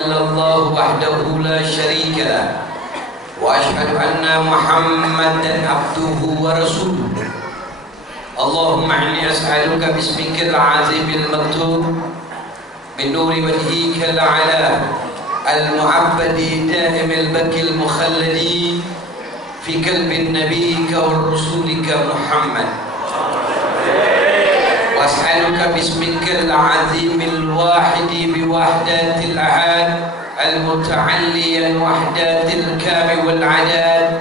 الله وحده لا شريك له وأشهد أن محمدا عبده ورسوله. اللهم إني أسألك باسمك العظيم المكتوب من نور وجهك الأعلى المعبد دائم البكي المخلد في قلب نبيك ورسولك محمد، وأسألك باسمك العظيم الواحد بوحدات الأحد المتعلي الوحدات الكامل والعداد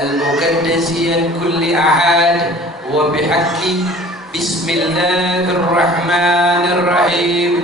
المقدس كل أحد، وبحق بسم الله الرحمن الرحيم.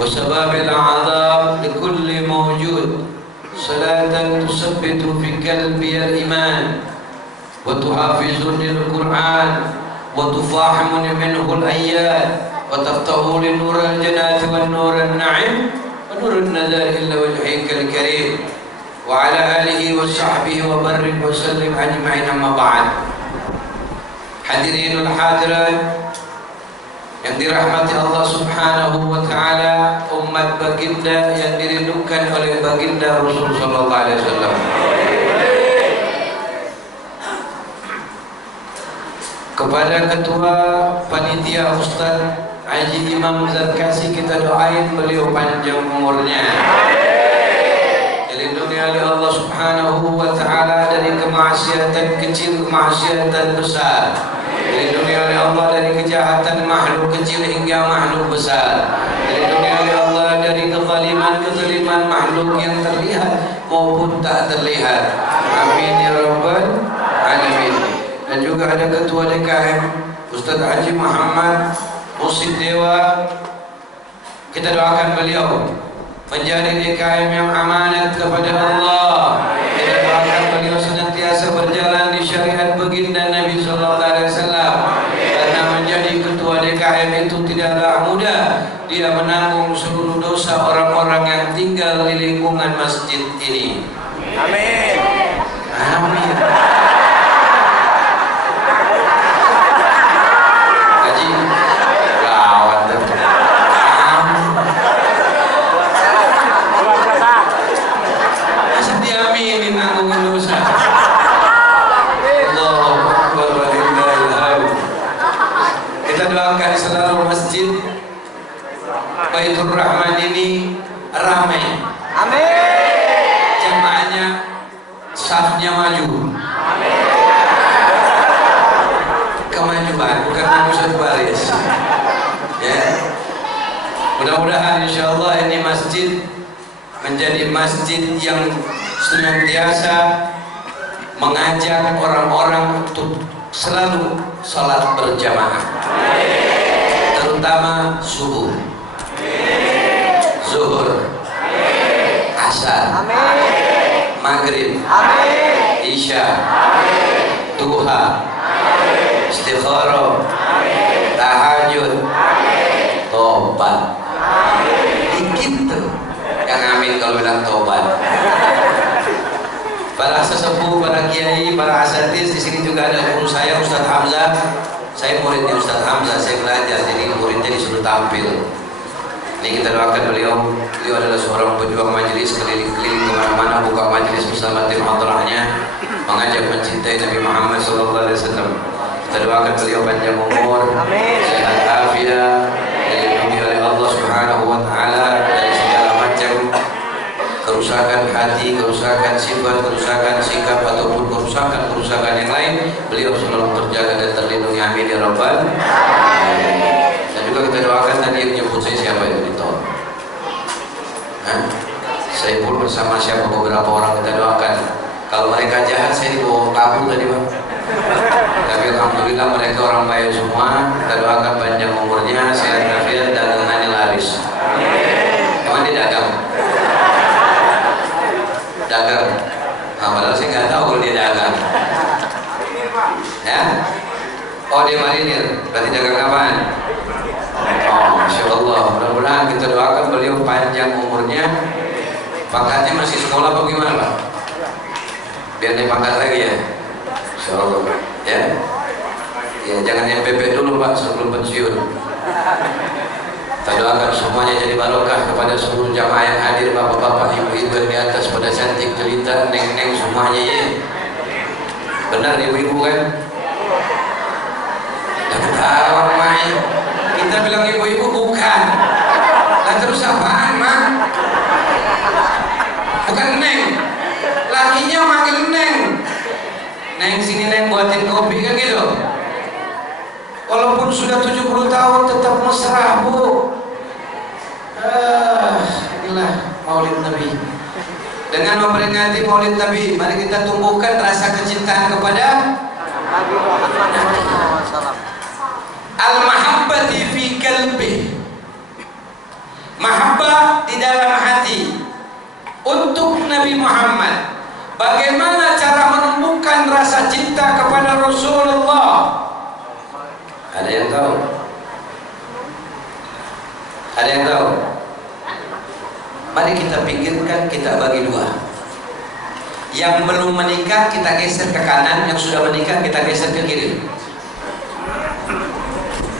وسباب العذاب لكل موجود، صلاة تثبت في قلبي الإيمان وتحافظني القرآن وتفاحمني منه الآيات وتفتح لي نور الجنات والنور النعيم ونور النذار إلا وجهك الكريم وعلى آله وصحبه وبارك وسلم أجمعين. أما بعد. Hadirin wal hadirat yang dirahmati Allah Subhanahu wa taala, umat baginda yang dirindukan oleh baginda Rasul sallallahu alaihi wasallam. Kepada ketua panitia Ustaz Haji Imam Zarkasi kita doain beliau panjang umurnya, dilindungi oleh Allah Subhanahu wa taala dari kemaksiatan kecil, kemaksiatan besar, dilindungi oleh Allah dari kejahatan makhluk kecil hingga makhluk besar, dilindungi oleh Allah dari kezaliman makhluk yang terlihat maupun tak terlihat. Amin ya rabbal alamin. Dan juga ada ketua DKM Ustaz Haji Muhammad Musid Dewa, kita doakan beliau menjadi DKM yang amanat kepada Allah. Kita doakan beliau senantiasa berjalan di syariat baginda Nabi sallallahu alaihi wasallam. Karena menjadi ketua DKM itu tidaklah mudah. Dia menanggung seluruh dosa orang-orang yang tinggal di lingkungan masjid ini. Amin. Amin. Haji, gawat tuh. Masa diaminin nanggung dosa? Kita doakan selalu masjid Baitur Rahman ini ramai. Amin. Jamaahnya safnya maju. Amin. Kemajuan bukan mengusut baris. Ya. Mudah-mudahan insyaallah ini masjid menjadi masjid yang senantiasa mengajak orang-orang untuk selalu salat berjamaah, terutama subuh, zuhur, asar, maghrib, isya, duha, istikharah, tahajud, tobat. Dikit tuh yang amin kalau bilang tobat. Para sesepuh, para kiai, para asatiz, di sini juga ada guru saya Ustaz Hamzah. Saya muridnya Ustaz Hamzah, saya belajar, jadi muridnya disuruh tampil. Ini kita doakan beliau. Beliau adalah seorang pejuang majelis, keliling-keliling kemana-mana, buka majelis bersama tim hadrahnya, mengajak mencintai Nabi Muhammad SAW. Kita doakan beliau panjang umur, sehat afiat, dilindungi oleh Allah Subhanahu wa taala dari segala macam kerusakan hati, kerusakan sifat, kerusakan sikap ataupun kerusakan yang lain. Beliau selalu terjaga dan terlindungi. Amin ya rabbal alamin. Dan juga kita doakan tadi yang nyebut saya siapa itu di tahun. Saya pun bersama siapa beberapa orang kita doakan. Kalau mereka jahat saya dibawa kabur tadi Pak. Tapi alhamdulillah mereka orang baik semua. Kita doakan panjang umurnya, sehat walafiat, dagangannya laris. Amin. dia marinir, berarti dagang apaan? Oh, Masya Allah, mudah-mudahan kita doakan beliau panjang umurnya. Pangkatnya masih sekolah apa gimana Pak? Biar naik pangkat lagi ya. Insya Allah ya. Ya jangan MPP dulu Pak sebelum pensiun. Kita doakan semuanya jadi barokah kepada seluruh jamaah yang hadir, bapak-bapak, ibu-ibu yang di atas pada cantik jelita, neng-neng semuanya ya. Benar ibu-ibu kan? Jangan tahu main. Kita bilang ibu-ibu bukan. Lah terus apaan Mak? Bukan neng. Lakinya manggil neng. Neng sini neng buatin kopi kan gitu. Walaupun sudah 70 tahun tetap mesra Bu. Inilah Maulid Nabi. Dengan memperingati Maulid Nabi, mari kita tumbuhkan rasa kecintaan kepada Nabi Muhammad SAW. Al-mahabbati fi qalbi. Mahabbah di dalam hati untuk Nabi Muhammad. Bagaimana cara menumbuhkan rasa cinta kepada Rasulullah? Ada yang tahu? Ada yang tahu? Mari kita pikirkan, kita bagi dua. Yang belum menikah kita geser ke kanan, yang sudah menikah kita geser ke kiri.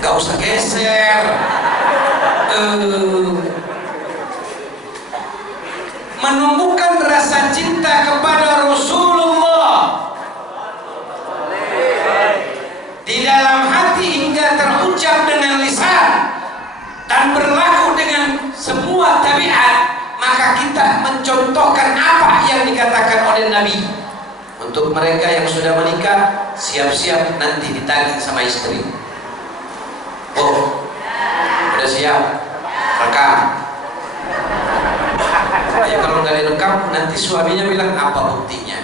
Gak usah geser. Menumbuhkan rasa cinta kepada Rasulullah di dalam hati hingga terucap dengan lisan dan berlaku dengan semua tabiat, maka kita mencontohkan apa yang dikatakan oleh Nabi. Untuk mereka yang sudah menikah, siap-siap nanti ditagih sama istri. Oh, udah siap? Rekam. Ya kalau nggak direkam, nanti suaminya bilang apa buktinya?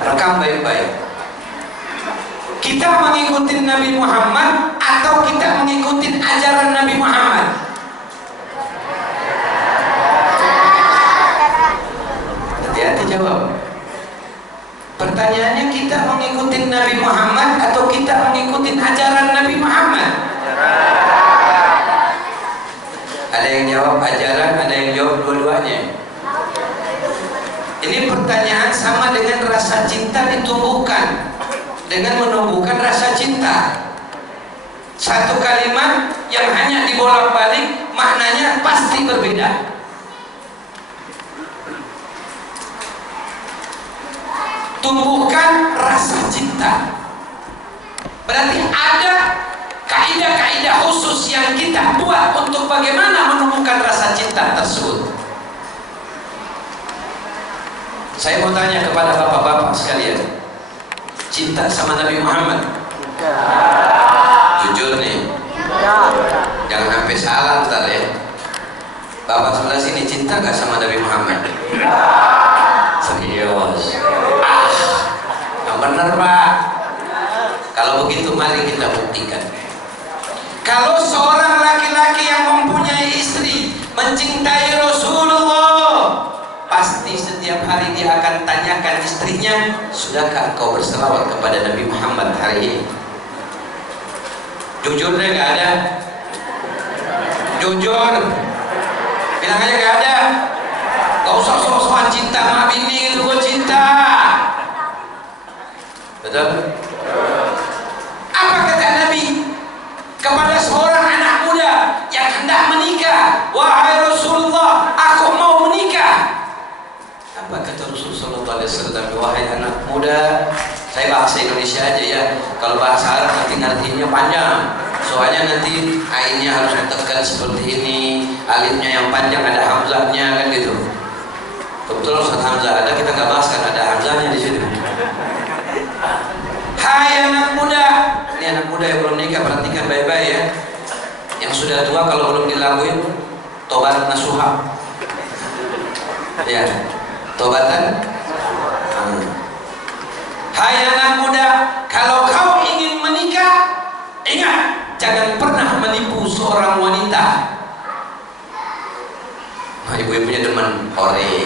Rekam baik-baik. Kita mengikuti Nabi Muhammad atau kita mengikuti ajaran Nabi Muhammad? Hati-hati jawab. Pertanyaannya, kita mengikuti Nabi Muhammad atau kita mengikuti ajaran Nabi Muhammad? Ada yang jawab ajaran, ada yang jawab dua-duanya. Ini pertanyaan sama dengan rasa cinta ditumbuhkan dengan menumbuhkan rasa cinta. Satu kalimat yang hanya dibolak-balik maknanya pasti berbeda. Tumbuhkan rasa cinta. Berarti ada kaidah-kaidah khusus yang kita buat untuk bagaimana menumbuhkan rasa cinta tersebut. Saya mau tanya kepada bapak-bapak sekalian, cinta sama Nabi Muhammad? Jujur nih, jangan sampai salah ntar ya. Bapak sebelah sini cinta gak sama Nabi Muhammad? Serius? Yang bener Pak. Kalau begitu mari kita buktikan. Kalau seorang laki-laki yang mempunyai istri mencintai Rasulullah, pasti setiap hari dia akan tanyakan istrinya, sudahkah kau berselawat kepada Nabi Muhammad hari ini? Jujur deh, gak ada? Jujur, bilang aja gak ada. Gak usah sok-sokan cinta sama bini itu, gue cinta. Betul? Apa kata Nabi kepada seorang anak muda yang hendak menikah? Wahai Rasulullah, aku mau menikah. Apa kata Rasulullah SAW? Wahai anak muda, saya bahasa Indonesia aja ya. Kalau bahasa Arab nanti ngertinya panjang. Soalnya nanti ainnya harus ditekan seperti ini, alifnya yang panjang ada hamzahnya kan gitu. Betul Ustaz Hamzah ada, kita nggak bahas kan ada hamzahnya di situ. Hai anak muda, ini anak muda yang belum nikah, perhatikan baik-baik ya. Yang sudah tua kalau belum dilakuin, tobat nasuha. Ya, tobatan. Hai anak muda, kalau kau ingin menikah, ingat, jangan pernah menipu seorang wanita. Nah, ibu-ibunya demen ore.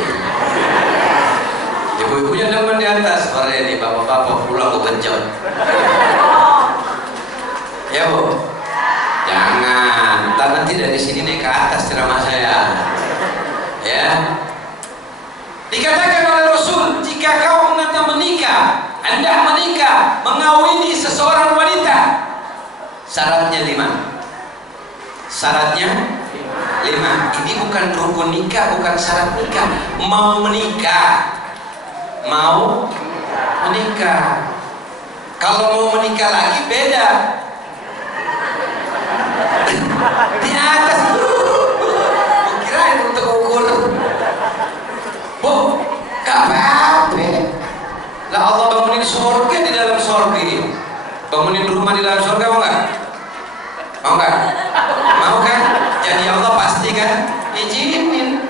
Ibu-ibunya demen di atas ore nih, bapak-bapak pulang ke benjot. Ya Bu? Jangan, ntar nanti dari sini naik ke atas ceramah saya. Ya. Dikatakan oleh Rasul, jika kau hendak menikah, mengawini seseorang wanita, syaratnya 5. Syaratnya 5. Ini bukan rukun nikah, bukan syarat nikah. Mau menikah. Kalau mau menikah lagi beda. Di atas kirain untuk ukur. Bu, gak apa-apa. Lah Allah bangunin surga di dalam surga ini. Bangunin rumah di dalam surga mau nggak? Mau nggak? Mau kan? Jadi Allah pasti kan izinin.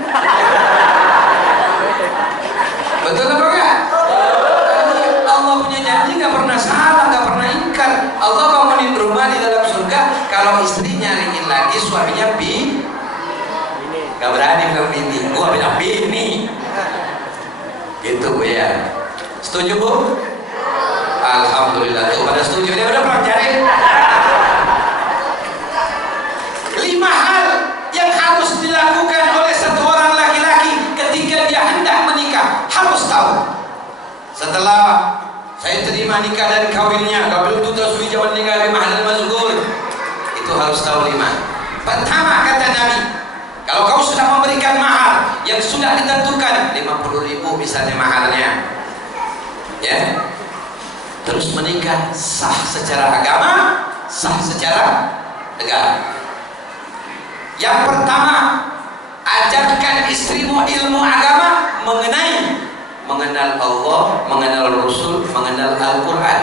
Betul apa enggak? Allah punya janji nggak pernah salah, nggak pernah ingkar. Allah bangunin rumah di dalam surga. Kalau istri nyariin lagi suaminya nggak berani bilang bini. Gua bilang bini. Gitu Bu ya. Setuju Bu? Alhamdulillah. Tuh pada setuju. Dia udah pelajari. 5 hal yang harus dilakukan oleh satu orang laki-laki ketika dia hendak menikah. Harus tahu. Setelah saya terima nikah dan kawinnya, qabla tutaswi jawan nikah bi mahal mazkur. Itu harus tahu 5. Pertama kata Nabi, kalau kau sudah memberikan mahar yang sudah ditentukan 50.000 misalnya maharnya, ya, terus menikah sah secara agama, sah secara negara. Yang pertama, ajarkan istrimu ilmu agama mengenal Allah, mengenal Rasul, mengenal Al-Quran.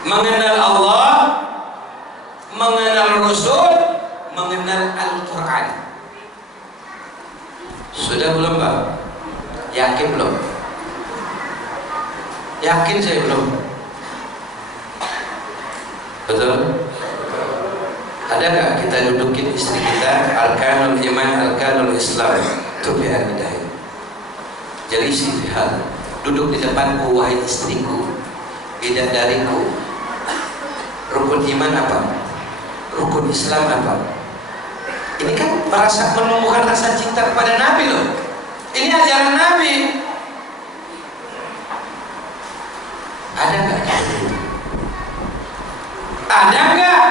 Mengenal Allah, mengenal Rasul, mengenal Al-Quran. Sudah belum Pak? Yakin belum? Yakin saya belum? Betul? Ada nggak kita dudukin istri kita arkanul iman, arkanul Islam, tubian bidai. Jadi istihad duduk di depanku, wahai istriku, bidadariku. Rukun iman apa? Rukun Islam apa? Ini kan merasa menumbuhkan rasa cinta kepada Nabi loh. Ini ajaran Nabi. Ada nggak? Ada nggak?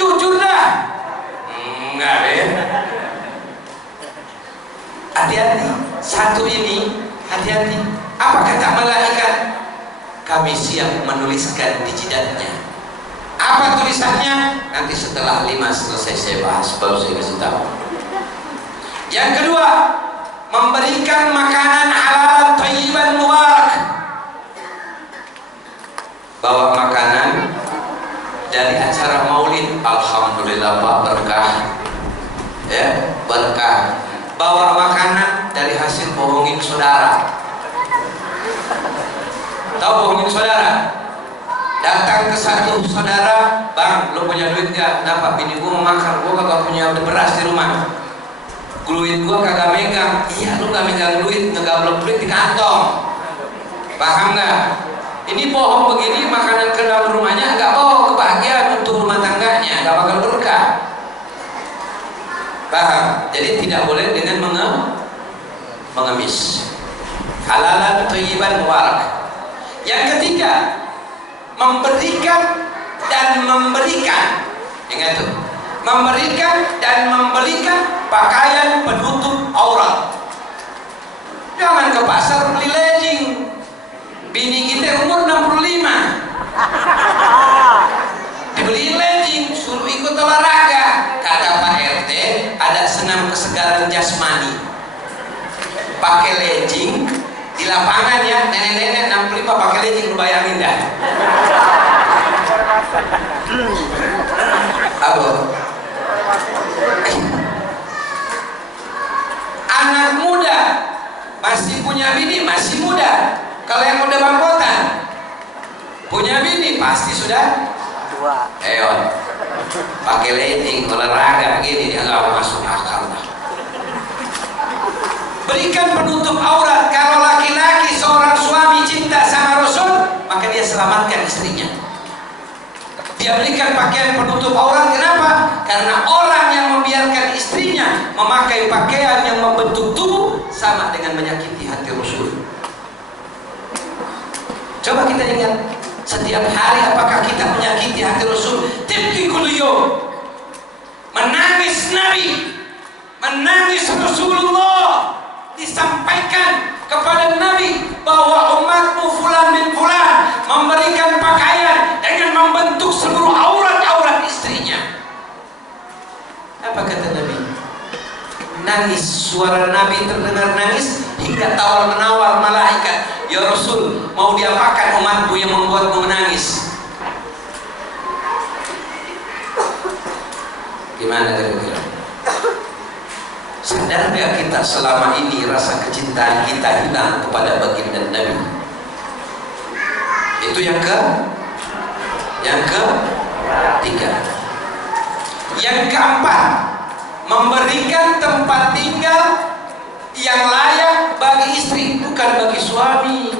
Jujur dah. Enggak ya. Hati-hati. Satu ini hati-hati. Apa kata malaikat? Kami siap menuliskan di jidatnya. Apa tulisannya? Nanti setelah 5 selesai saya bahas, baru saya kasih tahu. Yang kedua, memberikan makanan halal thayyiban mubarak. Bawa makanan dari acara maulid, alhamdulillah Pak, berkah. Ya, berkah. Bawa makanan dari hasil bohongin saudara. Tahu bohongin saudara? Datang ke satu saudara, bang, lu punya duit gak? Kenapa? Bini gua mau makan, gua kagak punya beras di rumah. Duit gua kagak megang. Iya, lu gak megang duit, ngegablok duit di kantong. Paham gak? Ini bohong begini, makanan ke dalam rumahnya gak bawa kebahagiaan untuk rumah tangganya, gak bakal berkah. Paham? Jadi tidak boleh dengan mengemis. Halalan thayyiban mubarak. Yang ketiga, memberikan dan memberikan. Ingat tuh, memberikan dan membelikan pakaian penutup aurat. Jangan ke pasar beli legging. Bini kita umur 65, dibeli legging, suruh ikut olahraga. Kata Pak RT, ada senam kesegaran jasmani. Pakai legging di lapangan ya, nenek-nenek 65 pakai legging, lu bayangin dah. Apa? Anak muda masih punya bini, masih muda. Kalau yang udah bangkotan punya bini pasti sudah tua. Ayo, pakai legging olahraga gini dia nggak masuk akal. Berikan penutup aurat. Kalau laki-laki seorang suami cinta sama Rasul, maka dia selamatkan istrinya. Dia berikan pakaian penutup aurat. Kenapa? Karena orang yang membiarkan istrinya memakai pakaian yang membentuk tubuh sama dengan menyakiti hati Rasul. Coba kita ingat, setiap hari apakah kita menyakiti hati Rasul? Tibki kullu yawm. Menangis Nabi, menangis Rasulullah. Disampaikan kepada Nabi bahwa umatmu fulan bin fulan memberikan pakaian dengan membentuk seluruh aurat-aurat istrinya. Apa kata Nabi? Nangis, suara Nabi terdengar nangis hingga tawar-menawar malaikat. Ya Rasul, mau diapakan umatmu yang membuatmu menangis? Gimana kira-kira? Sadar nggak kita selama ini rasa kecintaan kita hilang kepada baginda Nabi? Itu yang ketiga. Yang keempat, memberikan tempat tinggal yang layak bagi istri, bukan bagi suami.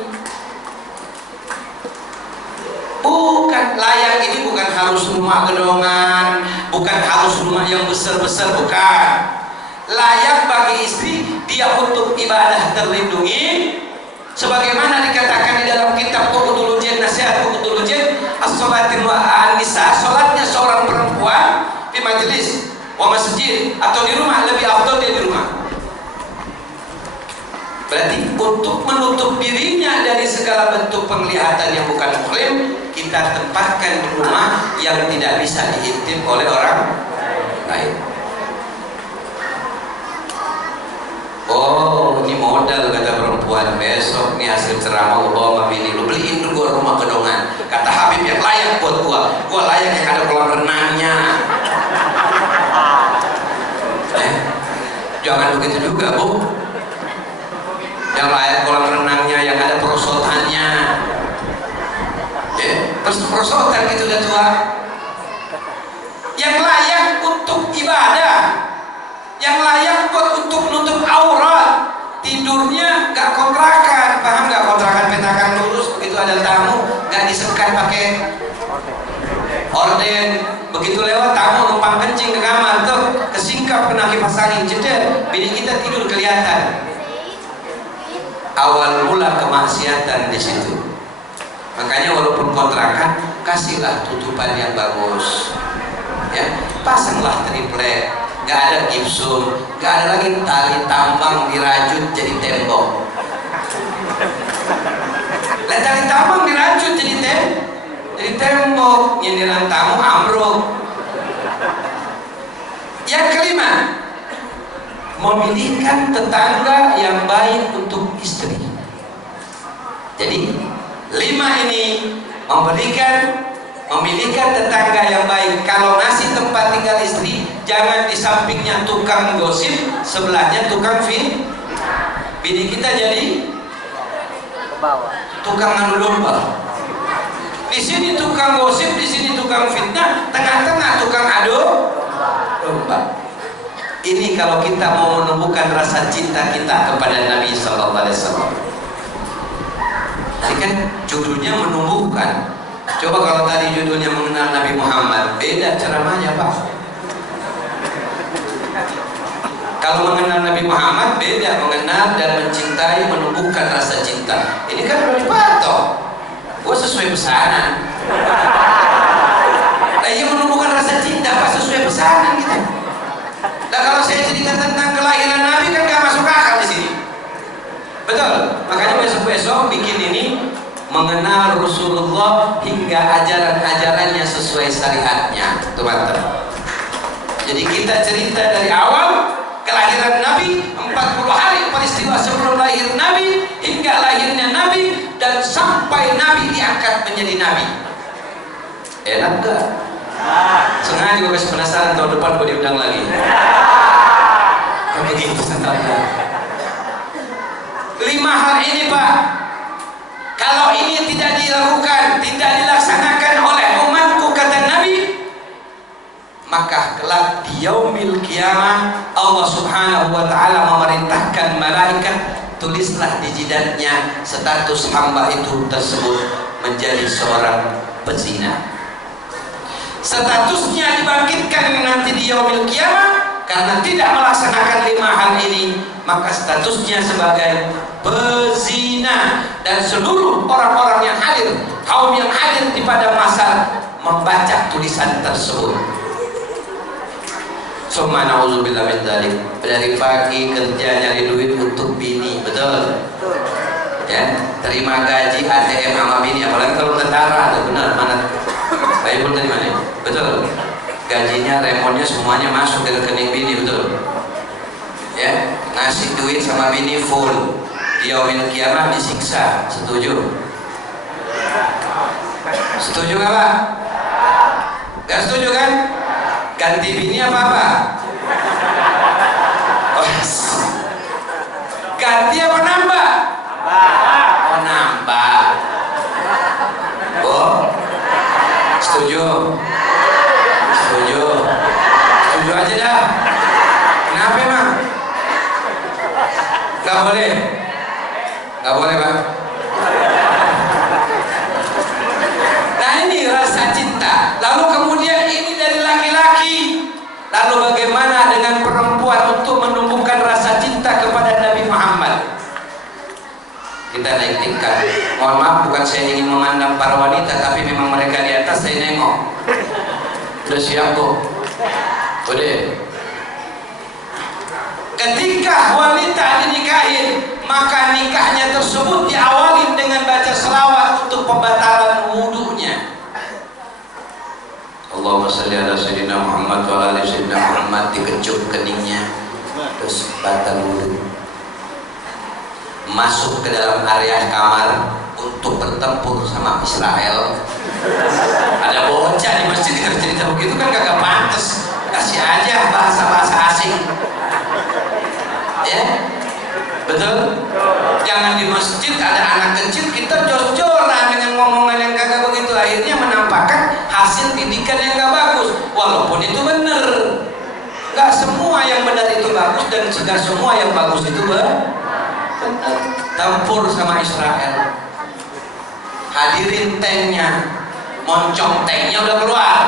Bukan layak ini bukan harus rumah gedongan, bukan harus rumah yang besar-besar, bukan. Layak bagi istri dia untuk ibadah terlindungi, sebagaimana dikatakan di dalam kitab Qutul Ujin, nasihat Qutul Ujin, as-salatin wa an-nisa, salatnya seorang perempuan di majelis wa masjid atau di rumah lebih afdal dia di rumah. Berarti untuk menutup dirinya dari segala bentuk penglihatan yang bukan muhrim, kita tempatkan di rumah yang tidak bisa diintip oleh orang lain. Oh, ini modal kata perempuan, besok nih hasil ceramah bawa bini lu beliin dulu gua rumah gedongan. Kata Habib yang layak buat gua layak yang ada kolam renangnya. Jangan begitu juga, Bu. Yang layak kolam renangnya, yang ada perosotannya. Terus perosotan gitu dah tua. Yang layak untuk ibadah, yang layak buat untuk nutup aurat, tidurnya gak kontrakan, paham gak? Kontrakan petakan lurus, begitu ada tamu gak disekat pakai orden, begitu lewat tamu numpang kencing ke kamar tuh kesingkap kena kipas angin jeder, bini kita tidur kelihatan. Awal mula kemaksiatan di situ. Makanya walaupun kontrakan, kasihlah tutupan yang bagus, ya, pasanglah triplek. Gak ada gipsum, gak ada lagi tali tambang dirajut jadi tembok. Tali tambang dirajut jadi tembok, nyindiran tamu ambruk. Yang kelima, memilihkan tetangga yang baik untuk istri. Jadi 5 ini memilihkan tetangga yang baik. Kalau ngasih tempat tinggal istri, jangan di sampingnya tukang gosip, sebelahnya tukang bini kita jadi tukang adu domba. Di sini tukang gosip, di sini tukang fitnah, tengah-tengah tukang adu domba. Ini kalau kita mau menumbuhkan rasa cinta kita kepada Nabi Sallallahu Alaihi Wasallam. Ini kan judulnya menumbuhkan. Coba kalau tadi judulnya mengenal Nabi Muhammad, beda ceramahnya Pak. Kalau mengenal Nabi Muhammad beda, mengenal dan mencintai, menumbuhkan rasa cinta. Ini kan udah dipatok. Gue sesuai pesanan. Nah, ini menumbuhkan rasa cinta Pak, sesuai pesanan kita. Nah, kalau saya cerita tentang kelahiran Nabi kan gak masuk akal di sini. Betul. Makanya besok-besok bikin ini mengenal Rasulullah hingga ajaran-ajarannya sesuai syariatnya, teman-teman. Jadi kita cerita dari awal kelahiran Nabi, 40 hari peristiwa sebelum lahir Nabi hingga lahirnya Nabi dan sampai Nabi diangkat menjadi Nabi. Enak gak? Sengaja gue kasih penasaran, tahun depan gue diundang lagi. Kan begitu sangatnya. 5 hal ini Pak, kalau ini tidak dilakukan, tidak dilaksanakan oleh umatku kata Nabi, maka kelak di yaumil kiamah Allah Subhanahu wa taala memerintahkan malaikat, tulislah di jidatnya status hamba itu tersebut menjadi seorang pezina. statusnya dibangkitkan nanti di yaumil kiamah karena tidak melaksanakan 5 hal ini, maka statusnya sebagai pezina. Dan seluruh orang-orang yang hadir, kaum yang hadir di pada masa membaca tulisan tersebut. Summa na'udzubillah min dzalik. Dari pagi kerja nyari duit untuk bini, betul? Ya, terima gaji ATM sama bini, apalagi kalau tentara, tuh benar mana? Baik pun dari mana? Betul. Gajinya, remonnya semuanya masuk ke rekening bini, betul? Ya, ngasih duit sama bini full. Di yaumil kiamah disiksa, setuju? Setuju nggak Pak? Gak setuju kan? Ganti bini apa? Oh, ganti apa nambah? Oh, nambah. Oh, setuju? Setuju? Setuju aja dah. Kenapa emang? Gak boleh? Gak boleh Pak? Nah ini rasa cinta. Lalu kemudian ini dari laki-laki. Lalu bagaimana dengan perempuan untuk menumbuhkan rasa cinta kepada Nabi Muhammad? Kita naik tingkat. Mohon maaf, bukan saya ingin memandang para wanita, tapi memang mereka di atas saya nengok. Udah siap Bu? Udah. Ketika wanita dinikahin, maka nikahnya tersebut diawali dengan baca selawat untuk pembatalan wudunya. Allahumma shalli ala sayyidina Muhammad wa ala sayyidina Muhammad, dikecup keningnya, terus batal wudu. Masuk ke dalam area kamar untuk bertempur sama Israel. Ada bocah di masjid cerita begitu kan kagak pantas. Kasih aja bahasa-bahasa asing. Ya, betul. Jangan di masjid ada anak kecil kita jor-joran dengan ngomongan yang kagak begitu, akhirnya menampakkan hasil didikan yang gak bagus. Walaupun itu benar, gak semua yang benar itu bagus dan gak semua yang bagus itu benar. Tempur sama Israel, hadirin tanknya, moncong tanknya udah keluar.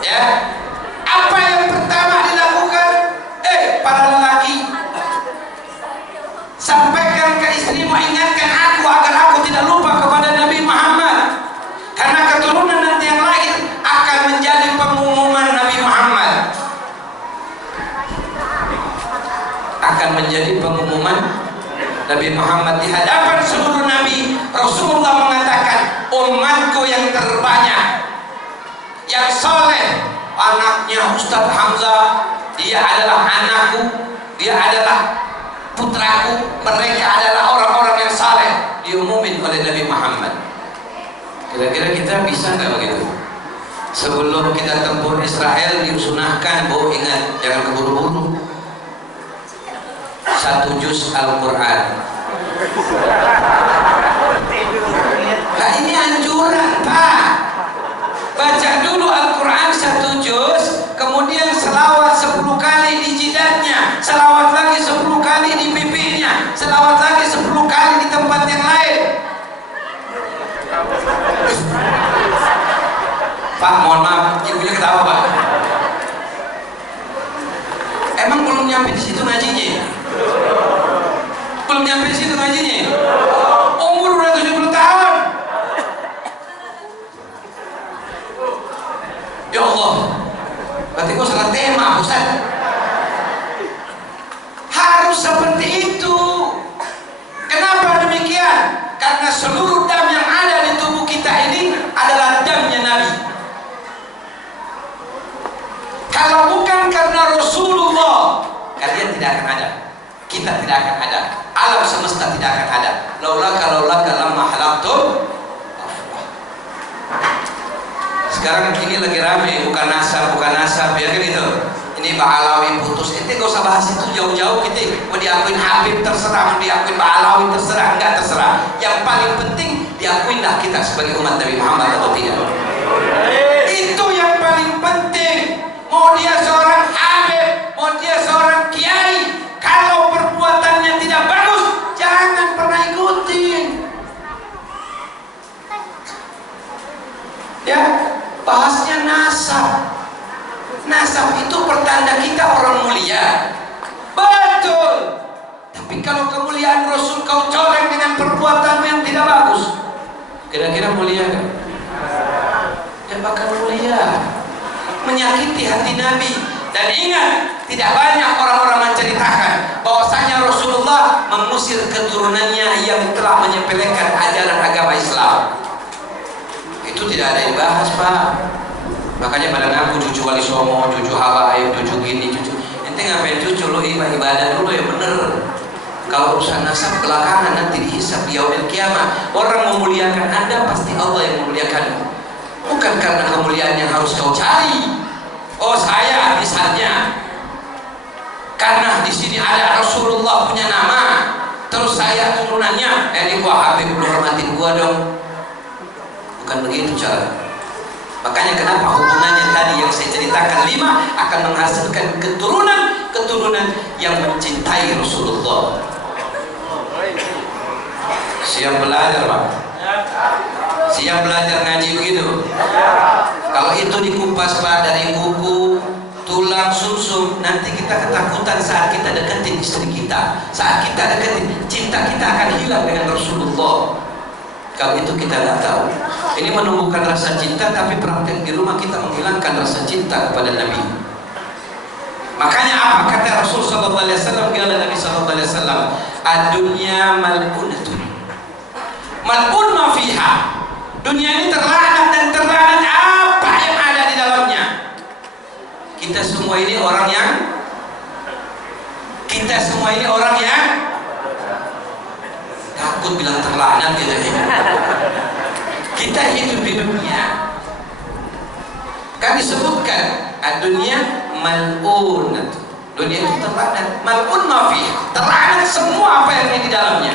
Ya, apa yang pertama dilakukan? Para lelaki, sampaikan ke istrimu, ingatkan aku agar aku tidak lupa kepada Nabi Muhammad, karena keturunan nanti yang lahir akan menjadi pengumuman Nabi Muhammad, akan menjadi pengumuman Nabi Muhammad di hadapan seluruh nabi. Rasulullah mengatakan, umatku yang terbanyak, yang soleh, anaknya Ustadz Hamzah, dia adalah anakku, dia adalah putraku, mereka adalah orang-orang yang saleh, diumumin oleh Nabi Muhammad. Kira-kira kita bisa nggak begitu? Sebelum kita tempur Israel disunahkan, Bu, ingat jangan keburu-buru. 1 juz Al-Quran. Nah ini anjuran Pak. Baca dulu Al-Quran 1 juz, kemudian selawat 10 kali di jidatnya, selawat lagi 10 kali di pipinya, selawat lagi 10 kali di tempat yang lain. Pak, mohon maaf, ibunya ketawa Pak. Emang belum nyampe di situ ngajinya? Belum nyampe di situ ngajinya? Umur udah 70 tahun. Ya Allah, berarti gua salah tema, Ustaz. Harus seperti itu. Kenapa demikian? Karena seluruh dam yang ada di tubuh kita ini adalah damnya Nabi. Kalau bukan karena Rasulullah, kalian tidak akan ada, kita tidak akan ada, alam semesta tidak akan ada. Laula lamma halaqtum. Sekarang ini lagi rame, bukan nasab, ya kan itu. Ini Pak Alawi putus, ente gak usah bahas itu jauh-jauh kita. Mau diakuin Habib terserah, mau diakuin Pak Alawi terserah, enggak terserah. Yang paling penting diakuinlah kita sebagai umat Nabi Muhammad atau tidak. Itu yang paling penting. Mau dia seorang Habib, mau dia seorang kiai, kalau perbuatannya tidak bagus, jangan pernah ikutin. Ya. Nasab itu pertanda kita orang mulia. Betul. Tapi kalau kemuliaan Rasul kau coreng dengan perbuatan yang tidak bagus, kira-kira mulia kan? Ya bakal mulia. Menyakiti hati Nabi. Dan ingat, tidak banyak orang-orang menceritakan bahwasanya Rasulullah mengusir keturunannya yang telah menyepelekan ajaran agama Islam. Itu tidak ada yang bahas, Pak. Makanya pada ngaku cucu Wali Songo, cucu Habaib, cucu gini, cucu. Ente ngapain cucu, lu ibadah dulu yang bener. Kalau urusan nasab belakangan nanti dihisab di yaumil kiamah. Orang memuliakan Anda pasti Allah yang memuliakanmu. Bukan karena kemuliaan yang harus kau cari. Oh saya misalnya karena di sini ada Rasulullah punya nama, terus saya turunannya, ini gua Habib, lu hormatin gua dong. Bukan begitu cara. Makanya kenapa hubungannya tadi yang saya ceritakan 5 akan menghasilkan keturunan yang mencintai Rasulullah. Siap belajar, Pak? Siap belajar ngaji begitu? Kalau itu dikupas, Pak, dari kuku, tulang, sumsum, nanti kita ketakutan saat kita deketin istri kita. Saat kita deketin, cinta kita akan hilang dengan Rasulullah. Kalau itu kita nggak tahu. Ini menumbuhkan rasa cinta, tapi praktek di rumah kita menghilangkan rasa cinta kepada Nabi. Makanya apa kata Rasul sallallahu alaihi wasallam kepada Nabi sallallahu alaihi wasallam? Ad-dunya mal'unatun. Mal'un ma fiha. Dunia ini terlaknat dan terlaknat apa yang ada di dalamnya. Kita semua ini orang yang takut bilang terlaknat gitu. Kita hidup di dunia. Kan disebutkan ad-dunya mal'unat. Dunia itu terlaknat, mal'un ma fiha. Terlaknat semua apa yang ada di dalamnya.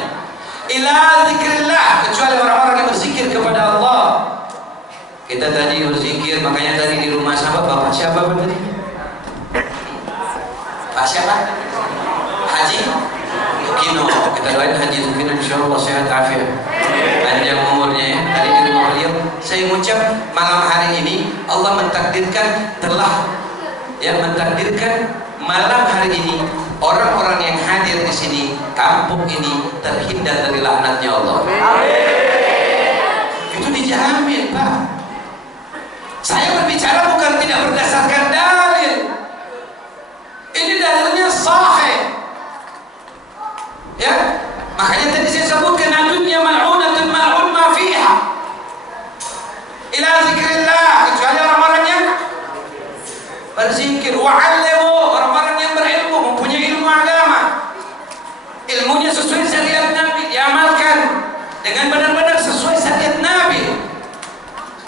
Ila zikrillah, kecuali orang-orang yang berzikir kepada Allah. Kita tadi berzikir, makanya tadi di rumah sahabat, bapak siapa tadi? Pak siapa? Haji Tukino. Kita doain Haji Tukino insyaallah sehat afiat, panjang umurnya ya. Tadi di rumah beliau, saya mengucap malam hari ini Allah mentakdirkan malam hari ini orang-orang yang hadir di sini, kampung ini terhindar dari laknatnya Allah. Itu dijamin, Pak. Saya berbicara bukan tidak berdasarkan dalil. Ini dalilnya sahih. Ya, makanya tadi saya sebutkan dunia mal'unatun mal'un ma fiha. Ila zikrillah, kecuali orang-orang yang berzikir, wa'allimu, orang-orang yang berilmu, mempunyai ilmu agama. Ilmunya sesuai syariat Nabi, diamalkan dengan benar-benar sesuai syariat Nabi.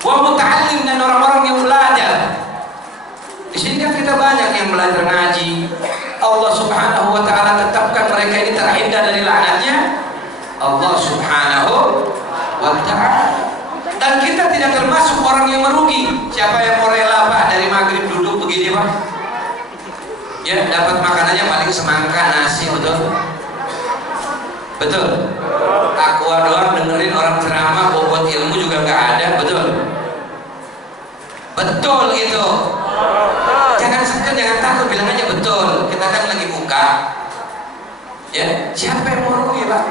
Wa muta'allim, dan orang-orang yang belajar. Di sini kan kita banyak yang belajar ngaji. Allah Subhanahu wa taala tetapkan mereka ini terhindar dari laknatnya Allah Subhanahu wa taala. Dan kita tidak termasuk orang yang merugi. Siapa yang mau rela, Pak, dari maghrib duduk begini, Pak? Ya, dapat makanannya paling semangka nasi, betul? Betul? Aqua doang, dengerin orang ceramah, bobot ilmu juga nggak ada, betul? Betul gitu. Jangan sengkan, jangan takut, bilang aja betul. Kita kan lagi buka. Ya, siapa yang mau rugi, Pak?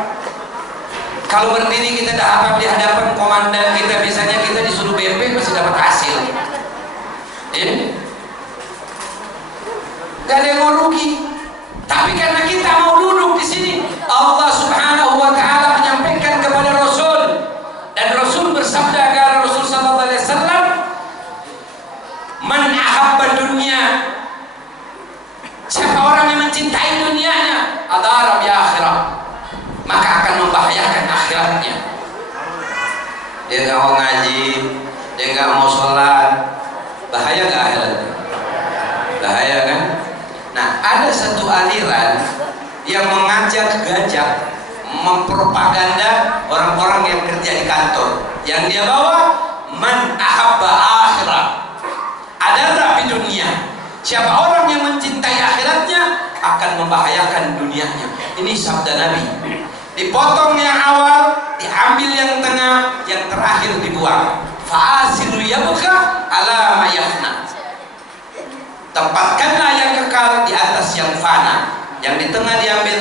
Kalau berdiri kita dapat di hadapan komandan kita, misalnya kita disuruh BP masih dapat hasil. Ya? Gak ada yang mau rugi. Tapi karena kita mau duduk di sini, Allah Subhanahu wa taala menyampaikan kepada Rasul, dan Rasul bersabda kepada Rasul sallallahu alaihi wasallam, "Man ahabba dunya." Siapa orang yang mencintai dunianya, adara bi akhirah, maka akan membahayakan akhiratnya. Dia nggak mau ngaji, dia nggak mau sholat, bahaya nggak akhiratnya? Bahaya kan? Nah, ada satu aliran yang mengajak gajah, mempropaganda orang-orang yang kerja di kantor, yang dia bawa man ahabba akhirah, ada di dunia. Siapa orang yang mencintai akhiratnya akan membahayakan dunianya. Ini sabda Nabi. Dipotong yang awal, diambil yang tengah, yang terakhir dibuang. Fa'asilu yabqa ala ma yafna. Tempatkanlah yang kekal di atas yang fana. Yang di tengah diambil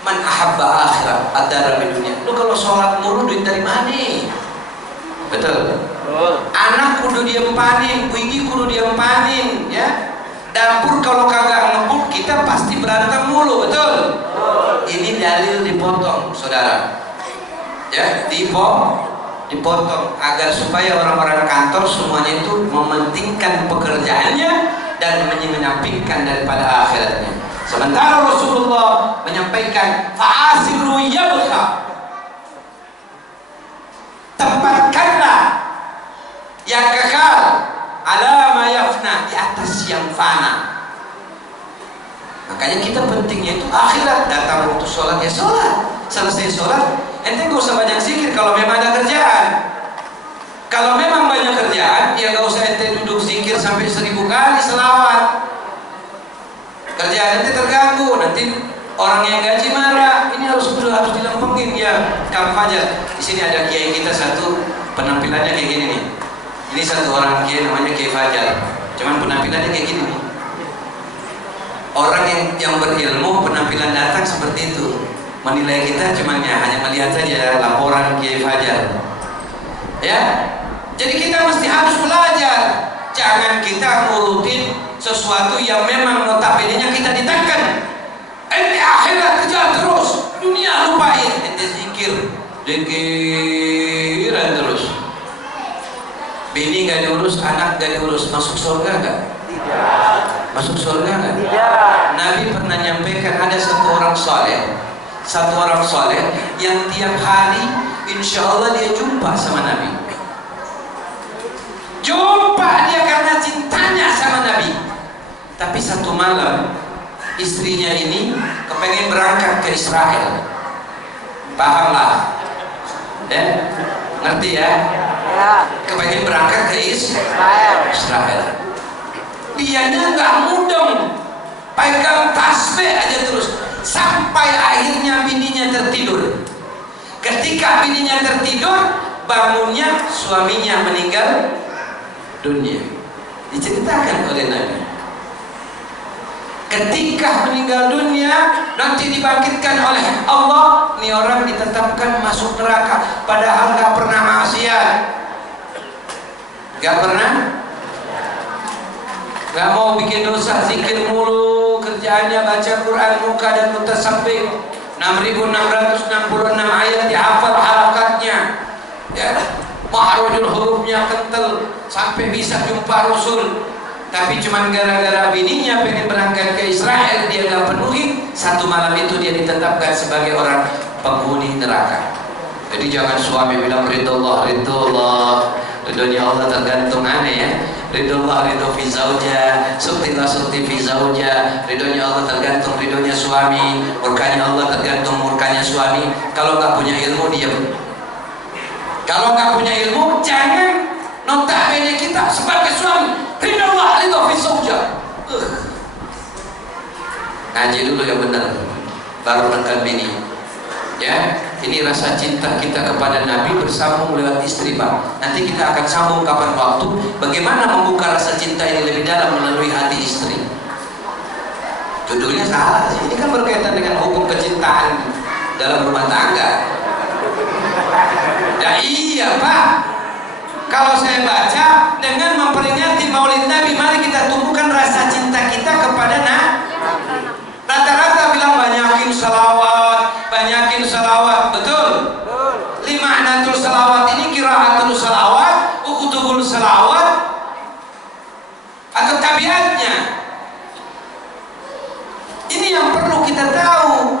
man ahabba akhirat adara min dunia. Lu kalau sholat mulu duit dari mana? Betul. Anak kudu diempanin, wigi kudu diempanin, ya. Dapur kalau kagak ngebut kita pasti berantem mulu, betul. Ini dalil dipotong, saudara. Ya, dipotong agar supaya orang-orang kantor semuanya itu mementingkan pekerjaannya dan menyampingkan daripada akhiratnya. Sementara Rasulullah menyampaikan fa'asiru yabqa, tempatkanlah yang kekal ala ma yafna, di atas yang fana. Makanya kita pentingnya itu akhirat. Datang waktu sholat ya sholat, selesai sholat ente gak usah banyak zikir kalau memang ada kerjaan. Kalau memang banyak kerjaan ya gak usah ente duduk zikir sampai 1000 kali selawat. Kerjaan ente terganggu, nanti orang yang gaji marah. Ini harus dilempengin ya. Kang Fajar, di sini ada kiai kita satu, penampilannya kayak gini nih. Ini satu orang kiai namanya Kiai Fajar. Cuman penampilannya kayak gini nih. Orang yang berilmu penampilan datang seperti itu. Menilai kita cuman ya hanya melihat saja laporan Kiai Fajar. Ya. Jadi kita mesti harus belajar. Jangan kita ngurutin sesuatu yang memang notabene-nya kita ditekan. Ente akhirat kejar terus, dunia lupain. Ente zikiran terus. Bini gak diurus, anak gak diurus, masuk surga gak? Tidak. Masuk surga gak? Tidak. Nabi pernah nyampaikan ada satu orang soleh yang tiap hari insya Allah dia jumpa sama Nabi. Jumpa dia karena cintanya sama Nabi. Tapi satu malam istrinya ini kepengen berangkat ke Israel. Pahamlah? Ya? Ngerti ya? Kepengen berangkat ke Israel. Dianya nggak mudeng, pegang tasbih aja terus sampai akhirnya bininya tertidur. Ketika bininya tertidur, bangunnya suaminya meninggal dunia. Diceritakan oleh Nabi. Ketika meninggal dunia, nanti dibangkitkan oleh Allah. Ini orang ditetapkan masuk neraka, padahal gak pernah maksiat, gak pernah, gak mau bikin dosa, zikir mulu, kerjaannya baca Quran muka dan mutasabbih. 6.666 ayat dihafal harakatnya, ya, mahrujul hurufnya kental sampai bisa jumpa Rasul. Tapi cuman gara-gara bininya pengen berangkat ke Israel, dia gak penuhi. Satu malam itu dia ditetapkan sebagai orang penghuni neraka. Jadi jangan suami bilang ridullah, ridhonya Allah tergantung aneh ya. Ridullah ridho fi zauja, suktillah sukti fi zauja. Ridhonya Allah tergantung ridhonya suami, murkanya Allah tergantung murkanya suami. Kalau nggak punya ilmu diam. Kalau nggak punya ilmu jangan. Notabene kita sebagai suami ridullah ridho fi zauja. Ngaji dulu yang benar, baru nekan bini. Ya, ini rasa cinta kita kepada Nabi bersambung lewat istri, Pak. Nanti kita akan sambung kapan waktu bagaimana membuka rasa cinta ini lebih dalam melalui hati istri. Judulnya salah sih. Ini kan berkaitan dengan hukum kecintaan dalam rumah tangga. Ya iya, Pak. Kalau saya baca dengan memperingati Maulid Nabi, mari kita tumbuhkan rasa cinta kita kepada Nabi. Rata-rata bilang banyakin salawat, betul? 5 natul salawat ini kiraatul salawat, ukutubul salawat, atau tabiatnya. Ini yang perlu kita tahu.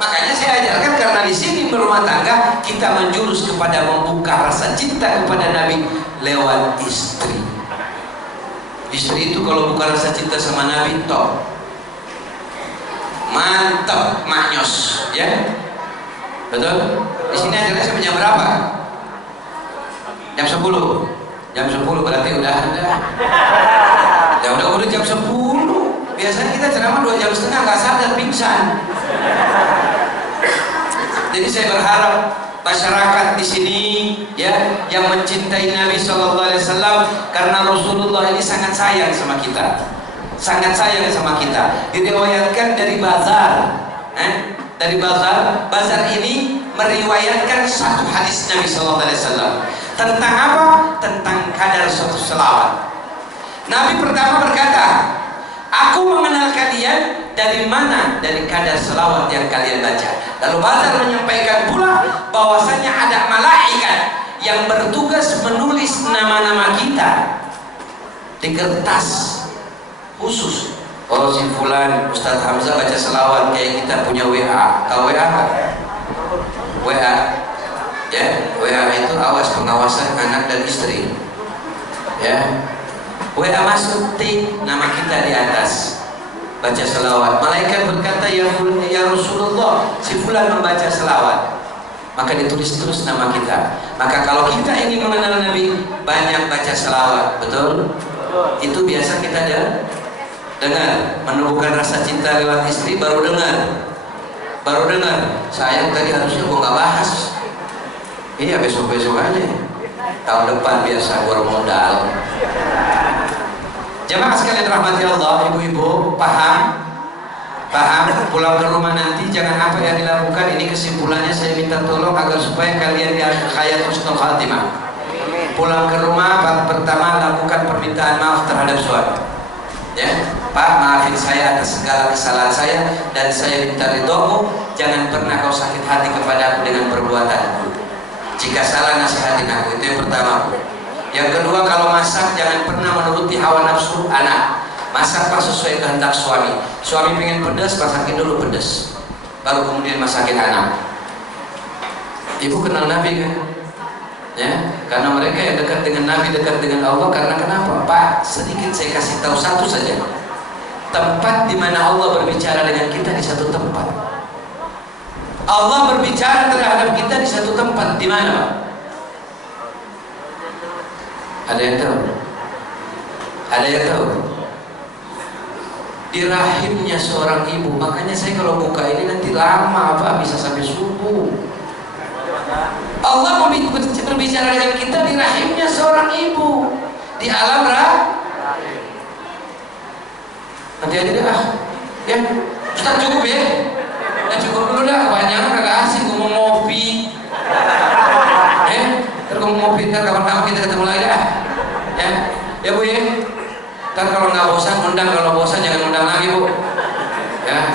Makanya saya ajarkan karena di sini berumah tangga kita menjurus kepada membuka rasa cinta kepada Nabi lewat istri. Istri itu kalau buka rasa cinta sama Nabi, top. Mantap, maknyos, ya, betul. Di sini acaranya sampai jam berapa? Jam 10. Jam 10 berarti udah ada. Ya udah jam 10. Biasanya kita ceramah 2 jam setengah nggak sadar pingsan. Jadi saya berharap masyarakat di sini ya yang mencintai Nabi Shallallahu Alaihi Wasallam, karena Rasulullah ini sangat sayang sama kita, sangat sayang sama kita. Diriwayatkan dari Bazar, Bazar ini meriwayatkan satu hadis Nabi Shallallahu Alaihi Wasallam tentang apa? Tentang kadar suatu selawat. Nabi pertama berkata, aku mengenal kalian dari mana? Dari kadar selawat yang kalian baca. Lalu Bazar menyampaikan pula bahwasanya ada malaikat yang bertugas menulis nama-nama kita di kertas khusus. Oh si fulan, Ustadz Hamzah baca selawat, kayak kita punya WA. Tahu WA? WA ya, WA itu awas pengawasan anak dan istri ya. WA masuk, tik nama kita di atas, baca selawat. Malaikat berkata, ya Rasulullah, si fulan membaca selawat, maka ditulis terus nama kita. Maka kalau kita ingin mengenal Nabi, banyak baca selawat. Betul? Itu biasa kita dengar, menumbuhkan rasa cinta lewat istri, baru dengar. Sayang tadi harusnya gua nggak bahas. Iya, besok-besok aja. Tahun depan biasa gua modal. Jemaah sekalian rahmati Allah, ibu-ibu paham? Pulang ke rumah nanti jangan apa yang dilakukan. Ini kesimpulannya, saya minta tolong agar supaya kalian di hayat husnul khatimah. Pulang ke rumah, pertama lakukan permintaan maaf terhadap suami. Ya, Pak, maafin saya atas segala kesalahan saya dan saya minta ridhomu. Jangan pernah kau sakit hati kepada aku dengan perbuatanku. Jika salah, nasihatin aku. Itu yang pertama. Yang kedua, kalau masak jangan pernah menuruti hawa nafsu anak. Masaklah sesuai kehendak suami. Suami pengen pedas, masakin dulu pedas, baru kemudian masakin anak. Ibu kenal Nabi kan? Ya, karena mereka yang dekat dengan Nabi, dekat dengan Allah. Karena kenapa? Pak, sedikit saya kasih tahu satu saja. Tempat di mana Allah berbicara dengan kita di satu tempat. Allah berbicara terhadap kita di satu tempat. Di mana, Pak? Ada yang tahu? Ada yang tahu? Di rahimnya seorang ibu. Makanya saya kalau buka ini nanti lama, Pak, bisa sampai subuh. Allah berbicara dengan kita di rahimnya seorang ibu, di alam rahim. Nanti aja deh, ya Ustaz, cukup ya? Ya cukup dulu dah, kebanyakan kagak asik. Gue mau ngopi, ntar gue mau ngopi, ntar kapan-kapan kita ketemu lagi dah. Ya Bu ya. Ntar kalau nggak bosan undang, kalau bosan jangan undang lagi Bu. Ya,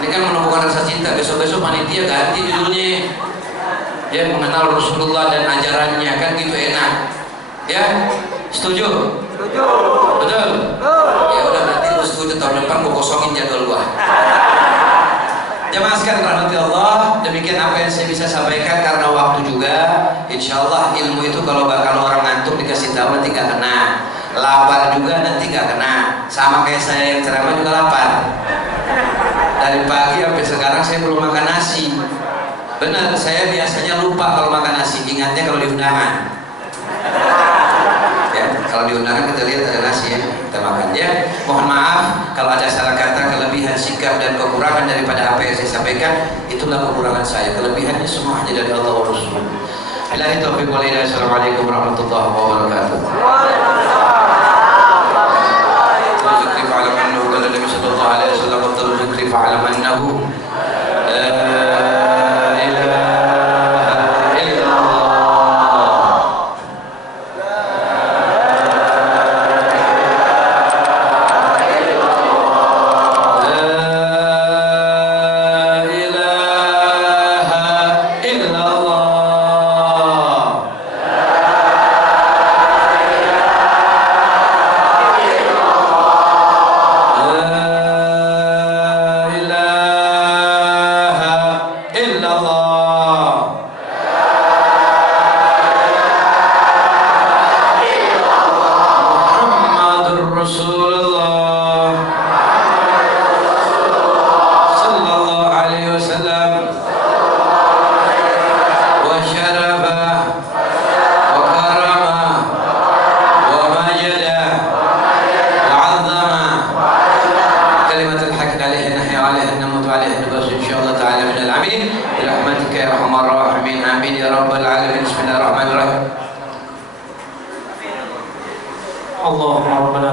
ini kan menumbuhkan rasa cinta. Besok-besok panitia ganti judulnya. Ya, mengenal Rasulullah dan ajarannya, kan gitu enak. Ya, setuju? Setuju. Betul? Ya udah, nanti lu setuju tahun depan gua kosongin jadwal gua. Jemaah sekalian rahmati Allah, demikian apa yang saya bisa sampaikan karena waktu juga. Insyaallah ilmu itu kalau orang ngantuk dikasih tahu nanti gak kena. Lapar juga nanti gak kena. Sama kayak saya yang ceramah juga lapar. Dari pagi sampai sekarang saya belum makan nasi. Benar, saya biasanya lupa kalau makan nasi, ingatnya kalau di undangan. Ya, kalau di undangan kita lihat ada nasi ya, kita makan ya. Mohon maaf kalau ada salah kata, kelebihan sikap dan kekurangan daripada apa yang saya sampaikan. Itulah kekurangan saya, kelebihannya semua hanya dari Allah wa Rasul. Billahi taufiq wal hidayah. Assalamualaikum warahmatullahi wabarakatuh. Zikri fa'alam annahu qala Nabi sallallahu alaihi wasallam, zikri fa'alam annahu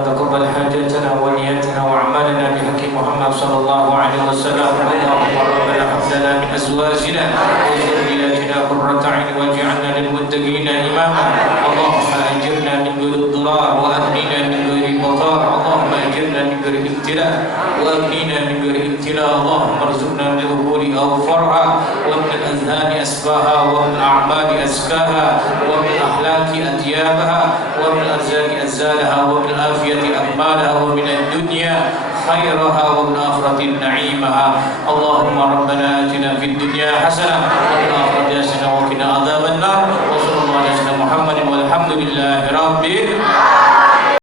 تقبل حاجاتنا ونياتنا وأعمالنا بحق محمد صلى الله عليه وسلم. اللهم ربنا هب لنا من أزواجنا وذرياتنا قرة أعين واجعلنا للمتقين إماما. اللهم أجرنا من غير الضرار وأغننا من غير البطار. اللهم أجرنا من غير ابتلاء وأغننا من غير ابتلاء. اللهم ارزقنا من الأمور أوفرها ومن الأذهان أسفاها ومن الأعمال أزكاها ومن الأخلاق أطيابها ومن الأرزاق أزالها ومن العافية أكمالها ومن الدنيا خيرها ومن الآخرة نعيمها. اللهم ربنا آتنا في الدنيا حسنة وفي الآخرة حسنة وقنا عذاب النار. وصلى الله على سيدنا محمد والحمد لله رب العالمين.